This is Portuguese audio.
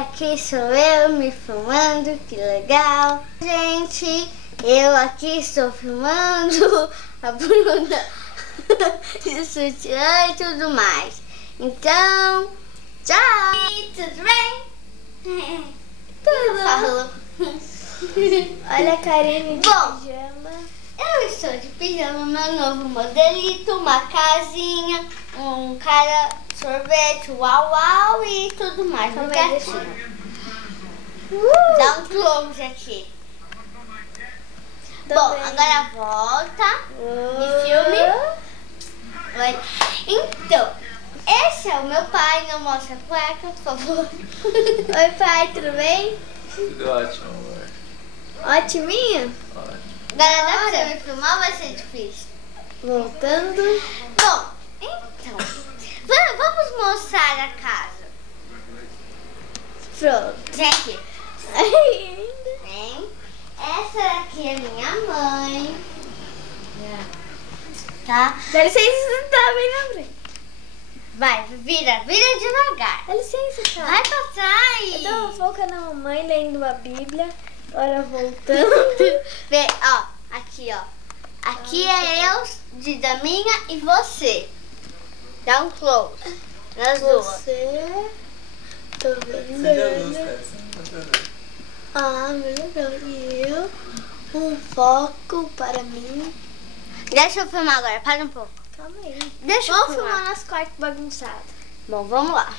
aqui sou eu me filmando, que legal. Gente, eu aqui estou filmando a Bruna de sutiã e tudo mais. Então, tchau! E tudo bem? Tudo. Falou. Olha a Karine de pijama. Eu estou de pijama, meu novo modelito, uma casinha, um cara sorvete, uau uau e tudo mais. Calma no aí, gatinho. Dá um close aqui. Bom, agora volta e filme. Oi. Então, esse é o meu pai, não mostra a cueca, por favor. Oi, pai, tudo bem? Tudo ótimo, amor. Ótiminho? Ótimo. Agora dá pra você me filmar, vai ser difícil. Voltando. Bom, então, vamos mostrar a casa. Pronto. Vem aqui. Ainda. Vem. Essa aqui é minha mãe. Tá? Dá licença, você tá bem na frente. Vai, vira devagar. Dá licença, cara. Vai pra trás. Eu tava focando na mamãe lendo a Bíblia. Agora voltando. Vem, ó, aqui, ó. Aqui é eu, de Daminha e você. Dá um close nas duas. Você. Tô vendo. Acende a luz, cara. Você não tá vendo. Ah, meu legal. E eu. Um foco para mim. Deixa eu filmar agora, para um pouco. Calma aí. Deixa eu Vamos filmar. filmar nosso quarto bagunçado. Bom, vamos lá.